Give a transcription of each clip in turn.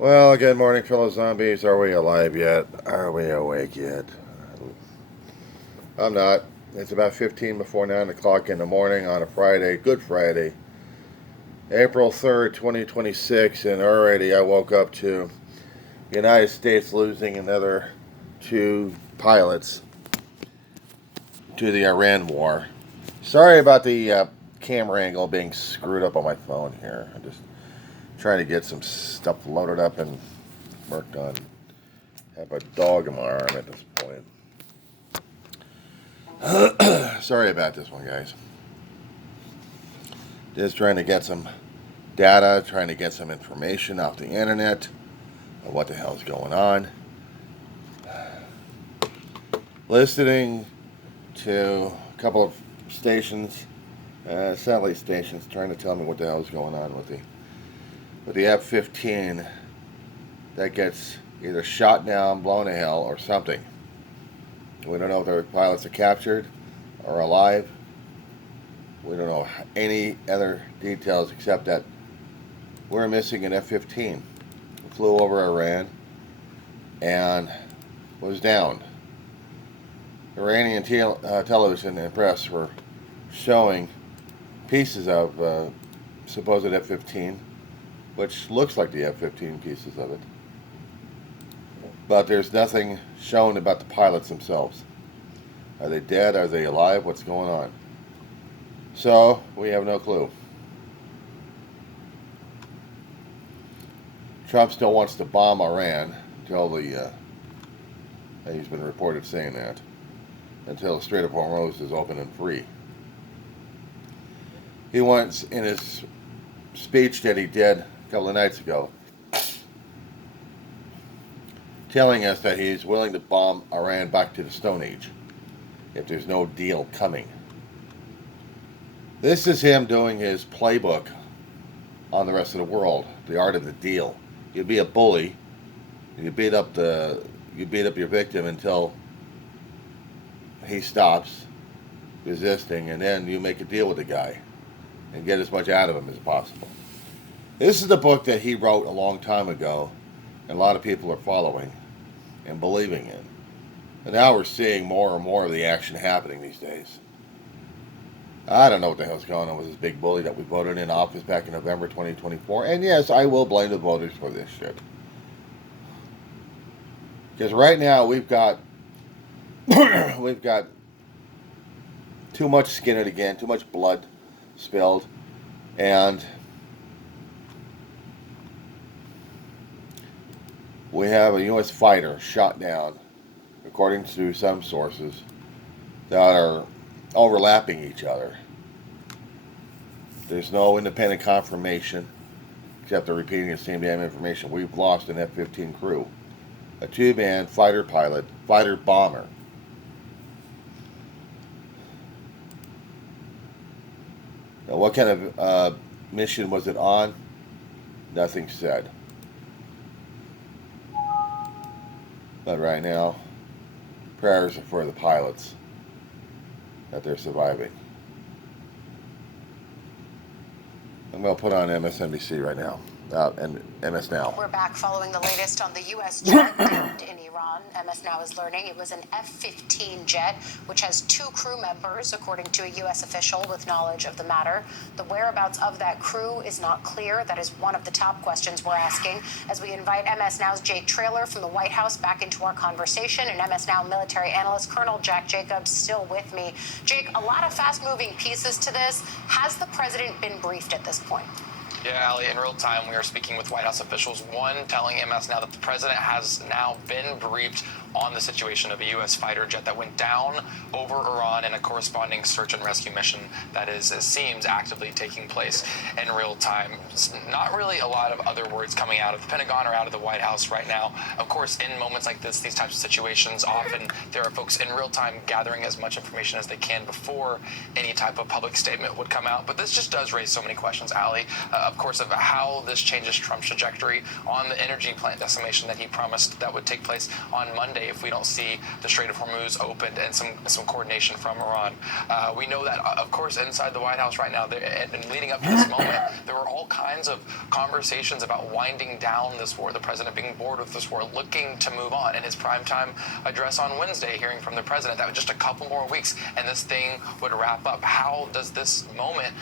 Well, good morning, fellow zombies. Are we alive yet? Are we awake yet? I'm not. It's about 15 before 9 o'clock in the morning on a Friday, Good Friday, April 3rd, 2026, and already I woke up to the United States losing another two pilots to the Iran war. Sorry about the camera angle being screwed up on my phone here. I'm just trying to get some stuff loaded up and worked on. Have a dog in my arm at this point. Sorry about this one, guys. Just trying to get some data, trying to get some information off the internet of what the hell's going on. Listening to a couple of stations, satellite stations, trying to tell me what the hell's going on with the F-15 that gets either shot down, blown to hell, or something. We don't know if the pilots are captured or alive. We don't know any other details except that we're missing an F-15. It flew over Iran and was downed. Iranian television and press were showing pieces of supposed F-15, which looks like the F-15 pieces of it. But there's nothing shown about the pilots themselves. Are they dead? Are they alive? What's going on? So, we have no clue. Trump still wants to bomb Iran until he's been reported saying that, until the Strait of Hormuz is open and free. He wants, in his speech that he did a couple of nights ago, telling us that he's willing to bomb Iran back to the Stone Age if there's no deal coming. This is him doing his playbook on the rest of the world, the art of the deal. You be a bully, you beat up your victim until he stops resisting, and then you make a deal with the guy and get as much out of him as possible. This is the book that he wrote a long time ago, and a lot of people are following and believing in. And now we're seeing more and more of the action happening these days. I don't know what the hell's going on with this big bully that we voted in office back in November 2024. And yes, I will blame the voters for this shit. Because right now we've got too much skin in it again, too much blood spilled, and we have a U.S. fighter shot down, according to some sources, that are overlapping each other. There's no independent confirmation, except they're repeating the same damn information. We've lost an F-15 crew, a two-man fighter bomber. Now, what kind of mission was it on? Nothing said. But right now, prayers are for the pilots, that they're surviving. I'm going to put on MSNBC right now, and MS Now. We're back following the latest on the U.S. jet downed in Iran. MS Now is learning it was an F-15 jet, which has two crew members, according to a U.S. official with knowledge of the matter. The whereabouts of that crew is not clear. That is one of the top questions we're asking as we invite MS Now's Jake Traylor from the White House back into our conversation. And MS Now military analyst Colonel Jack Jacobs still with me. Jake, a lot of fast-moving pieces to this. Has the president been briefed at this point? Yeah, Ali, in real time, we are speaking with White House officials, one telling MS Now that the president has now been briefed on the situation of a U.S. fighter jet that went down over Iran and a corresponding search and rescue mission that is, it seems, actively taking place in real time. Not really a lot of other words coming out of the Pentagon or out of the White House right now. Of course, in moments like this, these types of situations, often there are folks in real time gathering as much information as they can before any type of public statement would come out. But this just does raise so many questions, Ali, of course, of how this changes Trump's trajectory on the energy plant decimation that he promised that would take place on Monday if we don't see the Strait of Hormuz opened and some coordination from Iran. We know that, of course, inside the White House right now, and leading up to this moment, there were all kinds of conversations about winding down this war, the president being bored with this war, looking to move on. In his primetime address on Wednesday, hearing from the president that was just a couple more weeks and this thing would wrap up. How does this moment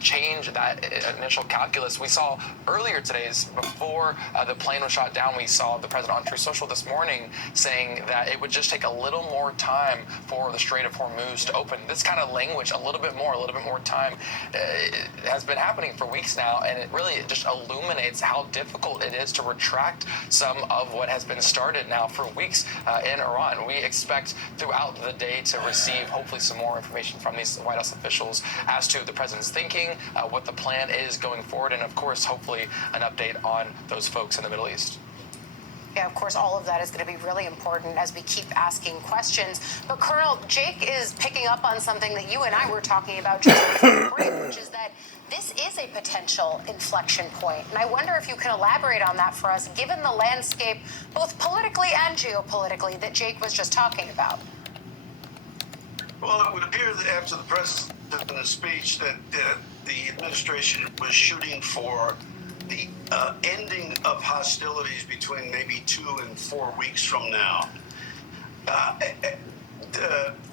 change that initial calculus? We saw earlier today, before the plane was shot down, we saw the president on Truth Social this morning saying that it would just take a little more time for the Strait of Hormuz to open. This kind of language, a little bit more time, has been happening for weeks now, and it really just illuminates how difficult it is to retract some of what has been started now for weeks in Iran. We expect throughout the day to receive hopefully some more information from these White House officials as to the president's thinking, what the plan is going forward, and of course, hopefully an update on those folks in the Middle East. Yeah, of course, all of that is going to be really important as we keep asking questions. But Colonel, Jake is picking up on something that you and I were talking about just before the break, which is that this is a potential inflection point. And I wonder if you can elaborate on that for us, given the landscape, both politically and geopolitically, that Jake was just talking about. Well, it would appear that after the president's speech that the administration was shooting for the ending of hostilities between maybe 2 and 4 weeks from now.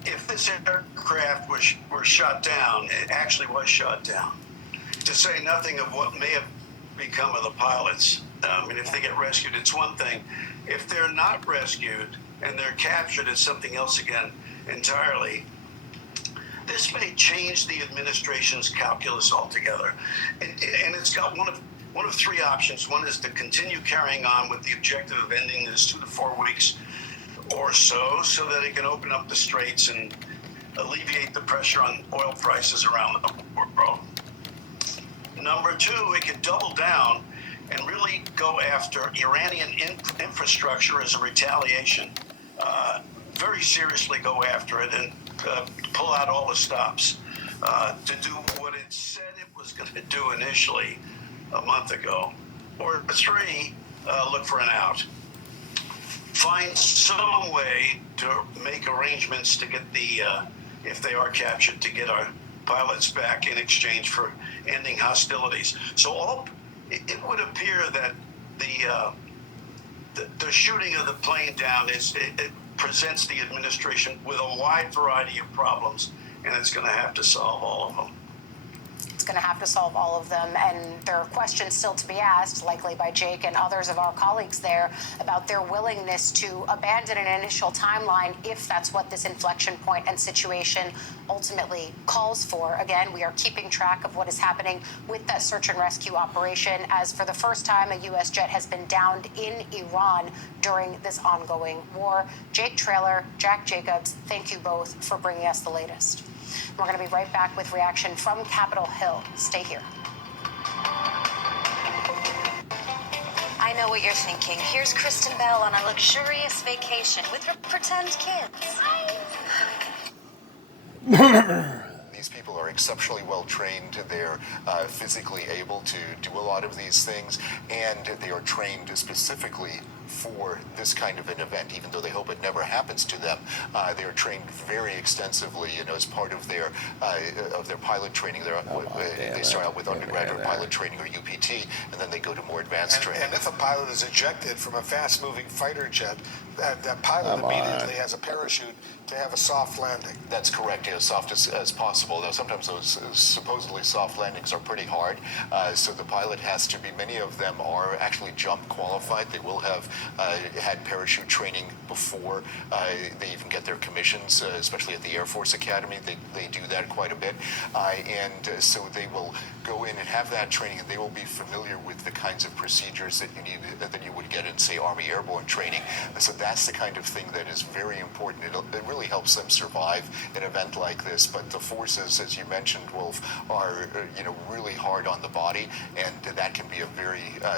If this aircraft were shot down, it actually was shot down, to say nothing of what may have become of the pilots. And if they get rescued, it's one thing. If they're not rescued and they're captured, it's something else again entirely. This may change the administration's calculus altogether. And it's got one of 3 options. One is to continue carrying on with the objective of ending this 2 to 4 weeks or so that it can open up the straits and alleviate the pressure on oil prices around the world. Number 2, it could double down and really go after Iranian infrastructure as a retaliation. Very seriously go after it and pull out all the stops to do what it said it was going to do initially a month ago. Or 3, look for an out. Find some way to make arrangements to get if they are captured, to get our pilots back in exchange for ending hostilities. So it would appear that the shooting of the plane down it presents the administration with a wide variety of problems, and it's going to have to solve all of them. It's going to have to solve all of them, and there are questions still to be asked, likely by Jake and others of our colleagues there, about their willingness to abandon an initial timeline if that's what this inflection point and situation ultimately calls for. Again, we are keeping track of what is happening with that search and rescue operation, as for the first time a U.S. jet has been downed in Iran during this ongoing war. Jake Traylor, Jack Jacobs, thank you both for bringing us the latest. We're going to be right back with reaction from Capitol Hill. Stay here. I know what you're thinking. Here's Kristen Bell on a luxurious vacation with her pretend kids. These people are exceptionally well trained. They're physically able to do a lot of these things, and they are trained specifically for this kind of an event, even though they hope it never happens to them. They are trained very extensively, as part of their pilot training. They start out with undergraduate pilot training, or UPT, and then they go to more advanced training. And if a pilot is ejected from a fast-moving fighter jet, that pilot immediately has a parachute to have a soft landing. That's correct, as soft as possible. Though sometimes those supposedly soft landings are pretty hard, so the pilot has to be, many of them are actually jump qualified. They will have had parachute training before they even get their commissions, especially at the Air Force Academy. They do that quite a bit, and so they will go in and have that training, and they will be familiar with the kinds of procedures that you would get in, say, Army Airborne training. So that's the kind of thing that is very important. It really helps them survive an event like this. But the forces, as you mentioned, Wolf, are really hard on the body, and that can be a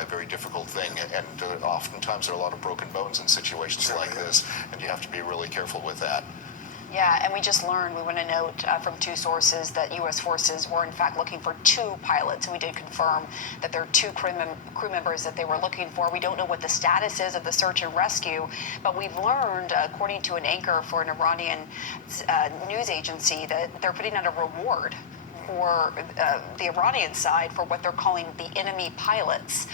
very difficult thing. And oftentimes there are a lot of broken bones in situations like this, and you have to be really careful with that. Yeah, and we just learned, we want to note from two sources that U.S. forces were in fact looking for 2 pilots. We did confirm that there are 2 crew members that they were looking for. We don't know what the status is of the search and rescue, but we've learned, according to an anchor for an Iranian news agency, that they're putting out a reward for the Iranian side for what they're calling the enemy pilots.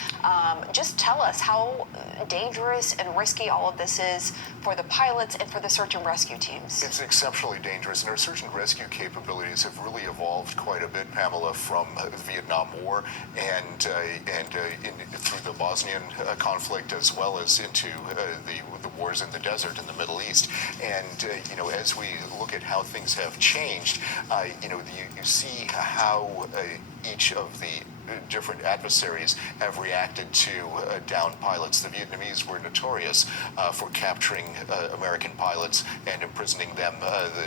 Just tell us how dangerous and risky all of this is for the pilots and for the search and rescue teams. It's exceptionally dangerous, and our search and rescue capabilities have really evolved quite a bit, Pamela, from the Vietnam War and through the Bosnian conflict, as well as into the wars in the desert in the Middle East. And as we look at how things have changed, you see how each of the different adversaries have reacted to downed pilots. The Vietnamese were notorious for capturing American pilots and imprisoning them.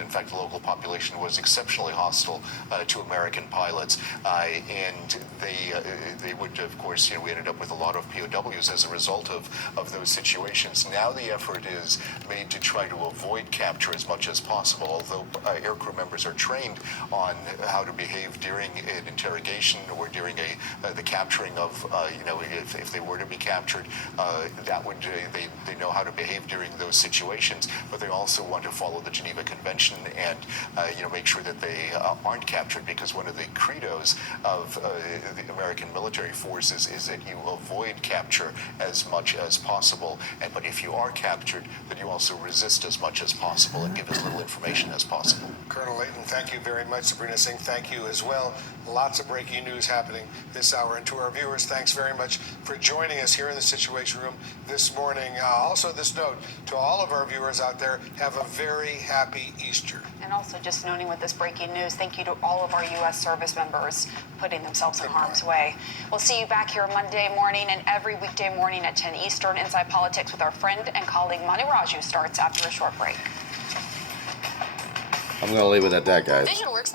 In fact, the local population was exceptionally hostile to American pilots, and they would, of course, we ended up with a lot of POWs as a result of those situations. Now the effort is made to try to avoid capture as much as possible, although aircrew members are trained on how to behave during an interrogation or during the capturing of, if they were to be captured, they know how to behave during those situations, but they also want to follow the Geneva Convention and, make sure that they aren't captured, because one of the credos of the American military forces is that you avoid capture as much as possible, but if you are captured, that you also resist as much as possible and give as little information as possible. Colonel Layton, thank you very much. Sabrina Singh, thank you as well. Lots of breaking news happening this hour. And to our viewers, thanks very much for joining us here in the Situation Room this morning. Also, this note to all of our viewers out there, have a very happy Easter. And also just noting with this breaking news, thank you to all of our U.S. service members putting themselves in harm's way. We'll see you back here Monday morning and every weekday morning at 10 Eastern. Inside Politics with our friend and colleague Manu Raju starts after a short break. I'm going to leave it at that, guys. VisionWorks